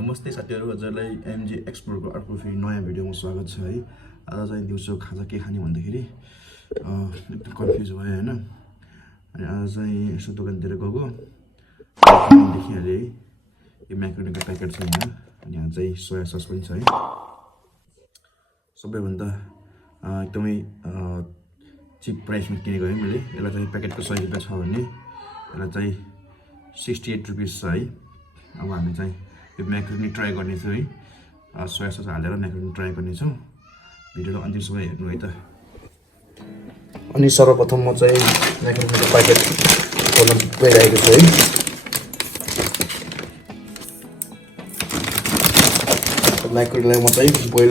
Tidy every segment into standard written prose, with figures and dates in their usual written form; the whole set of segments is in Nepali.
नमस्ते साथीहरु, हजुरलाई एमजी एक्सप्लोरको अर्को फेरि नयाँ भिडियोमा स्वागत छ है। आज चाहिँ दिउँसो खाजा के खाने भन्दाखेरि एकदम कन्फ्युज भयो हैन। अनि आज चाहिँ यसो दोकानतिर गएको देखिहाले है, यो म्याक्रोनीको प्याकेट छ यहाँ। अनि यहाँ चाहिँ सोया सस पनि छ है। सबैभन्दा एकदमै चिप प्राइसमा किनेको है मैले। यसलाई चाहिँ प्याकेटको 100 रुपैयाँ छ भने यसलाई चाहिँ 68 रुपीस छ है। अब हामी चाहिँ यो म्याक्रोनी ट्राई गर्नेछौँ है। सोया सस हालेर म्याक्रोनी ट्राई गर्नेछौँ। भिडियोलाई अन्तिमसम्म हेर्नु है त। अनि सर्वप्रथम म चाहिँ म्याक्रोनीको प्याकेट खोल्न गइरहेको छु है। म्याक्रोनीलाई म चाहिँ बोइल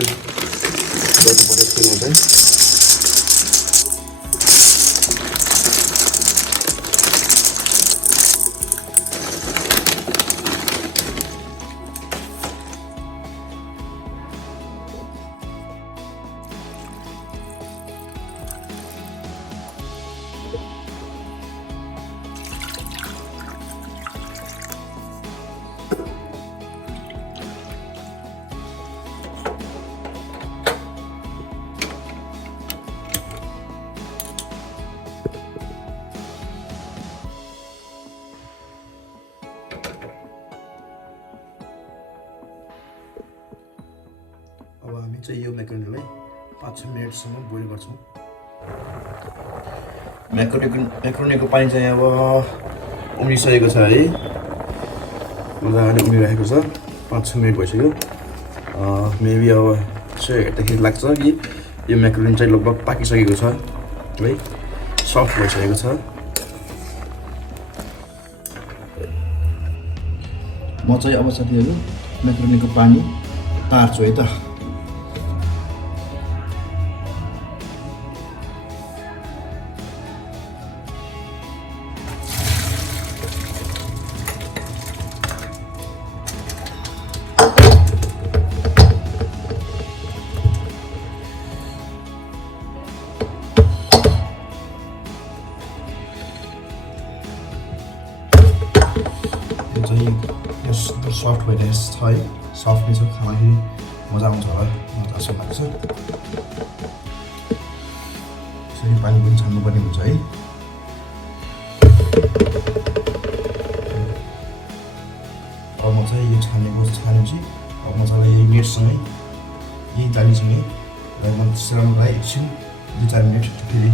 गर्नुपर्छ सुरुमा चाहिँ। अब हामी चाहिँ यो म्याक्रोनीलाई 5-6 मिनटसम्म बोइल गर्छौँ। म्याक्रोनीको पानी चाहिँ अब उम्लिसकेको छ है। मजाले उम्लिरहेको छ। 5-6 मिनट भइसक्यो। मेबी अब यसो हेर्दाखेरि लाग्छ कि यो म्याक्रोनी चाहिँ लगभग पाकिसकेको छ है, सफ्ट भइसकेको छ। म चाहिँ अब साथीहरु म्याक्रोनीको पानी तार्छु है त। सफ्ट भइरहेको छ है, सफ्ट नै छ। खाँदाखेरि मजा आउँछ होला जस्तो लाग्छ। यसरी पानी पनि छान्नुपर्ने हुन्छ है। अब म चाहिँ यो छानेपछि अब मजाले यही मिटसँगै यही दालीसँगै म सेलाउनुको लागि एकछिन 2-4 मिनट फेरि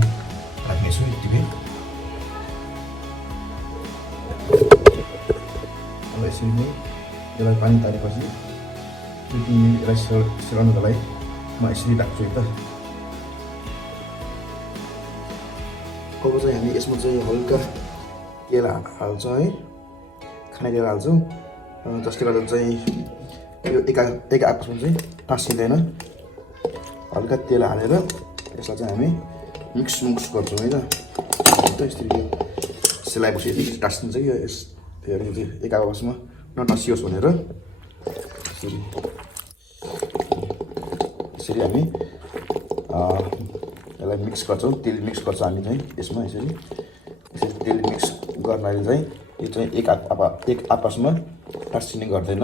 राख्नेछु यतिकै। अब यसरी नै यसलाई पानी तारेपछि 2-3 मिनट यसलाई सेलाउनुको लागि म यसरी राख्छु है त। अब चाहिँ हामी यसमा चाहिँ हल्का तेल हाल्छौँ है, खाने तेल हाल्छौँ, जसले गर्दा चाहिँ यो एक आपसमा चाहिँ टाँसिँदैन। हल्का तेल हालेर यसलाई चाहिँ हामी मिक्स गर्छौँ है त। यसरी यो सेलाएपछि यति टाँसिन्छ कि यसरी चाहिँ एक आपसमा नटाँसियोस् भनेर यसरी हामी यसलाई मिक्स गर्छौँ। तेल मिक्स गर्छ हामी चाहिँ यसमा यसरी तेल मिक्स गर्नाले चाहिँ यो चाहिँ एक आपसमा टाँसिने गर्दैन।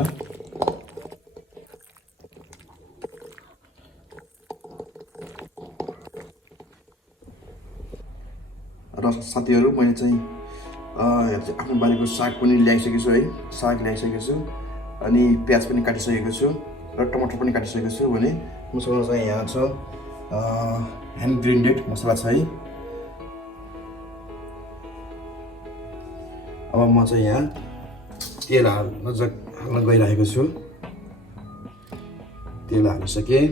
र साथीहरु मैले चाहिँ आफ्नो बारीको साग पनि ल्याइसकेको छु है। साग ल्याइसकेको छु अनि प्याज पनि काटिसकेको छु र टमाटर पनि काटिसकेको छु। भने मसँग चाहिँ यहाँ छ ह्यान्ड ग्राइन्डेड मसला छ है। अब म चाहिँ यहाँ तेल हाल्न गइरहेको छु। तेल हालिसकेँ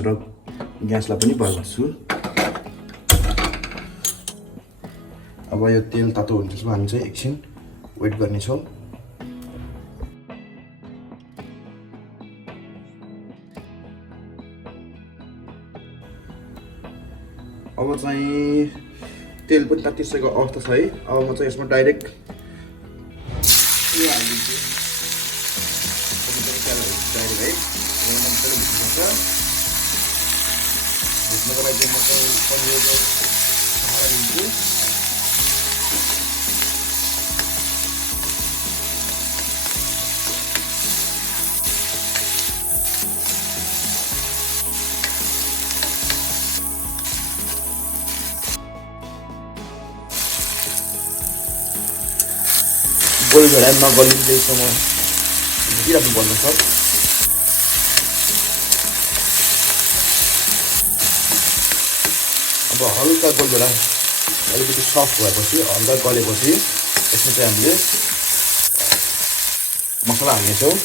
र ग्यासलाई पनि बढाउँछु। अब यो तेल तातो हुन्छसम्म हामी चाहिँ एकछिन वेट गर्नेछौँ। अब चाहिँ तेल पनि तातिसकेको अवस्था छ है। अब म चाहिँ यसमा डाइरेक्ट यो हालिदिन्छु डाइरेक्ट है। मजाले भुट्नको लागि चाहिँ म चाहिँ पनिरको सहारा लिन्छु। गोलभेडा नगलिन्जेलसम्म भुटिराख्नु पर्दछ। अब हल्का गोलभेडा अलिकति सफ्ट भएपछि हल्का गलेपछि यसमा चाहिँ हामीले मसला हाल्नेछौँ।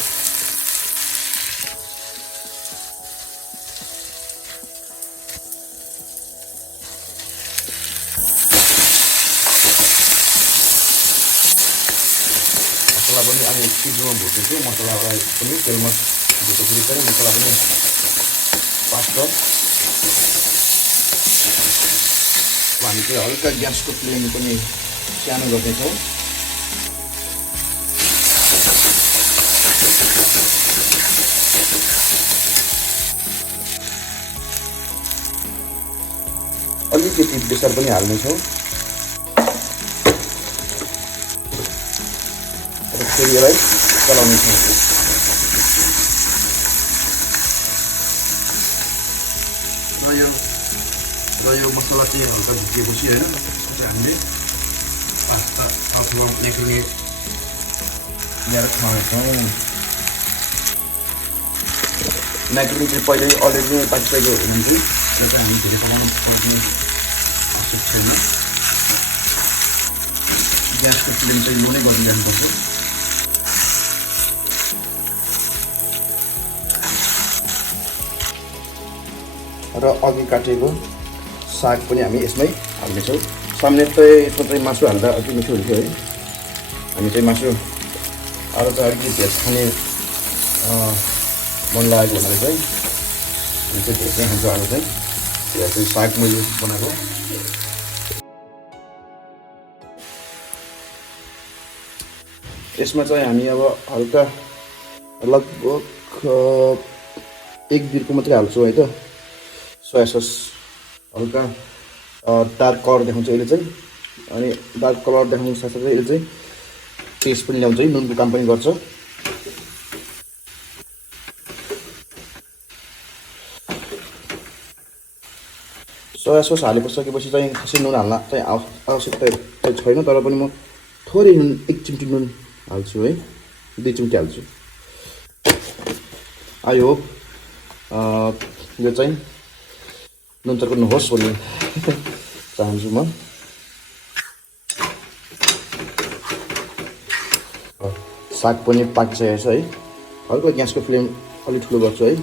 मसला पनि अनि पिठोमा भुटेको मसलालाई पनि तेलमा भुटेपछि चाहिँ मसला पनि पाक्छ। हामी चाहिँ हल्का ग्यासको फ्लेम पनि सानो गर्नेछौँ। अलिकति बेसार पनि हाल्नेछौँ। फेरि यसलाई चलाउनेछौँ। र यो मसला चाहिँ हल्का भुटिएपछि होइन हामीले पास्ता अथवा म्याक्रोनी ल्याएर खुवाउँछौँ। म्याक्रोनी चाहिँ पहिल्यै अलरेडी नै पाकिसकेको हुनुहुन्छ। यो चाहिँ हामी धेरै पकाउनु पर्ने आवश्यक छैन। ग्यासको फ्लेम चाहिँ लो नै गरिरहनुपर्छ। र अघि काटेको साग पनि हामी यसमै हाल्नेछौँ। सामान्यतः यसमा चाहिँ मासु हाल्दा अति मिठो हुन्थ्यो है। हामी चाहिँ मासु अरू चाहिँ अलिकति भेज खाने मन लागेको हुनाले चाहिँ हामी चाहिँ भेज नै खान्छौँ। अरू चाहिँ साग मैले बनाएको। यसमा चाहिँ हामी अब हल्का लगभग 1 बिर्को मात्रै हाल्छौँ है त। सोया सस हल्का डार्क कलर देखाउँछ यसले चाहिँ। अनि डार्क कलर देखाउनु साथसाथै यसले चाहिँ टेस्ट पनि ल्याउँछ है, नुनको काम पनि गर्छ। सोया सस हालिसकेपछि चाहिँ खासै नुन हाल्न चाहिँ आवश्यकता चाहिँ छैन। तर पनि म थोरै नुन 1 चिम्टी नुन हाल्छु है, 2 चिम्टी हाल्छु। आई होप यो चाहिँ नुन चर्को नहोस् भन्ने चाहन्छु म। साग पनि पाकिसकेको छ है। हल्का ग्यासको फ्लेम अलि ठुलो गर्छु है।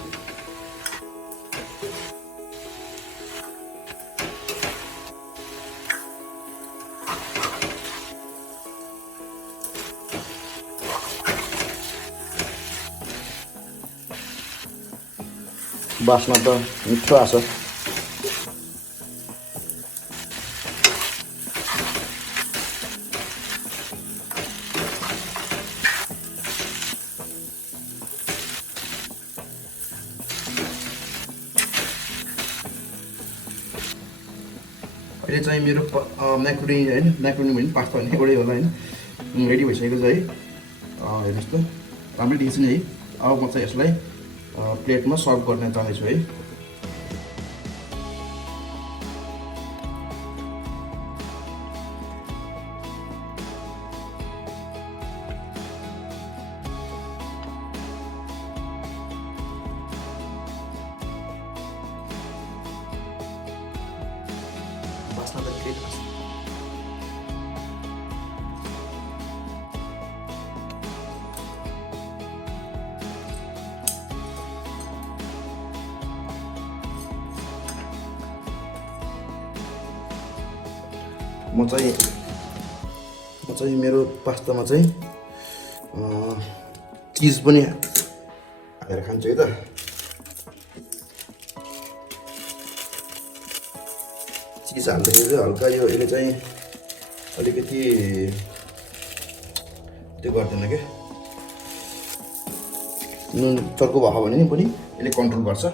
बास्ना त मिठो आछ। अहिले चाहिँ मेरो म्याक्रोनी होइन, म्याक्रोनी भने पास्ता भने एउटै होला होइन, रेडी भइसकेको छ है। हेर्नुहोस् त राम्रै देखिन्छ नि है। अब म चाहिँ यसलाई प्लेटमा सर्भ गर्न चाहन्छु है। बास्ना त ग्रेट आछ। म चाहिँ मेरो पास्तामा चाहिँ चिज पनि हालेर खान्छु है त। चिज हाल्दाखेरि चाहिँ हल्का यो यसले चाहिँ अलिकति त्यो गर्दैन क्या, नुन चर्को भएको भने पनि यसले कन्ट्रोल गर्छ।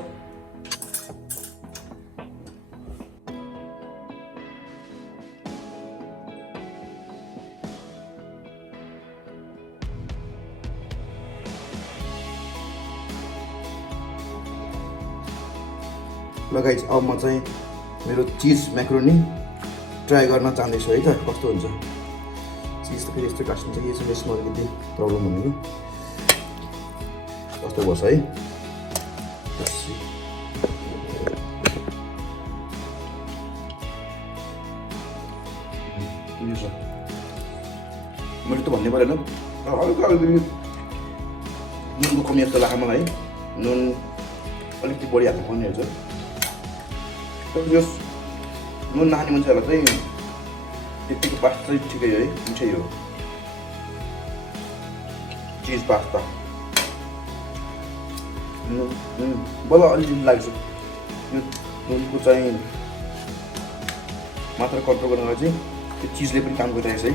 ल गाइज, अब म चाहिँ मेरो चिज म्याक्रोनी ट्राई गर्न चाहँदैछु है त, कस्तो हुन्छ। चिज त फेरि यस्तो काट्नु चाहिँ यो चाहिँ यसमा अलिकति प्रब्लम भनेको कस्तो पर्छ है मैले त भन्नै परेन हल्का अलिकति नुनको कमी जस्तो लाग्छ मलाई नुन अलिकति बढी हाल्नु पर्ने हुन्छ तर यो नुन नखाने मान्छेहरूलाई चाहिँ त्यतिको पास्ता चाहिँ ठिकै है मिठै हो चिज पास्ता बल्ल अलिअलि लाग्छ यो नुनको चाहिँ मात्र कन्ट्रोल गर्नलाई चाहिँ त्यो चिजले पनि काम गरिरहेको छ है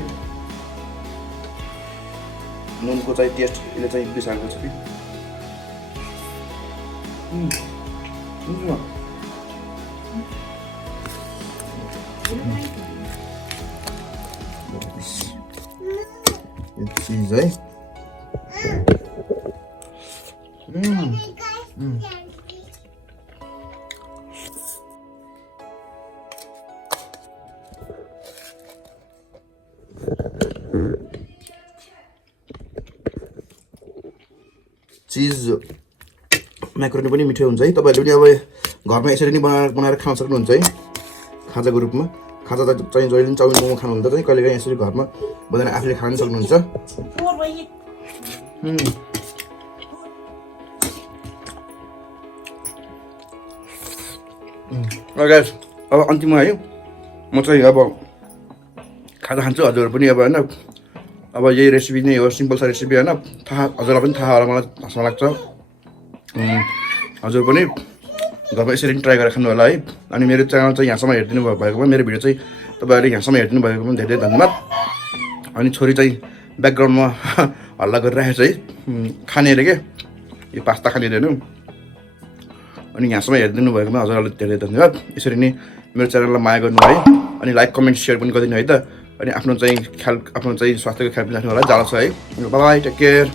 नुनको चाहिँ टेस्ट यसले चाहिँ बिसाएको छ कि चिज है चिज म्याक्रोनी पनि मिठो हुन्छ है तपाईँहरूले पनि अब घरमा यसरी नै बनाएर खान सक्नुहुन्छ है खाजाको रूपमा खाजा चाहिँ जहिले पनि चाउमिन मोमो खानुहुन्छ चाहिँ कहिलेकाहीँ यसरी घरमा बनाएर आफूले खान सक्नुहुन्छ गाइस अब अन्तिममा है म चाहिँ अब खाजा खान्छु हजुरहरू पनि अब होइन अब यही रेसिपी नै हो सिम्पल छ रेसिपी होइन थाहा हजुरलाई पनि थाहा होला मलाई हाँस्न लाग्छ हजुर पनि घरमा यसरी नै ट्राई गरेर खानु होला है अनि मेरो च्यानल चाहिँ यहाँसम्म हेरिदिनु भएकोमा मेरो भिडियो चाहिँ तपाईँहरूले यहाँसम्म हेरिदिनु भएकोमा धेरै धेरै धन्यवाद अनि छोरी चाहिँ ब्याकग्राउन्डमा हल्ला गरिरहेको छ है खाने अरे के यो पास्ता खाने अरे होइन अनि यहाँसम्म हेरिदिनु भएकोमा हजुरहरूलाई धेरै धेरै धन्यवाद यसरी नै मेरो च्यानललाई माया गर्नु है अनि लाइक कमेन्ट सेयर पनि गरिदिनु है त अनि आफ्नो चाहिँ स्वास्थ्यको ख्याल पनि राख्नु होला जाडो छ है बाई टेक केयर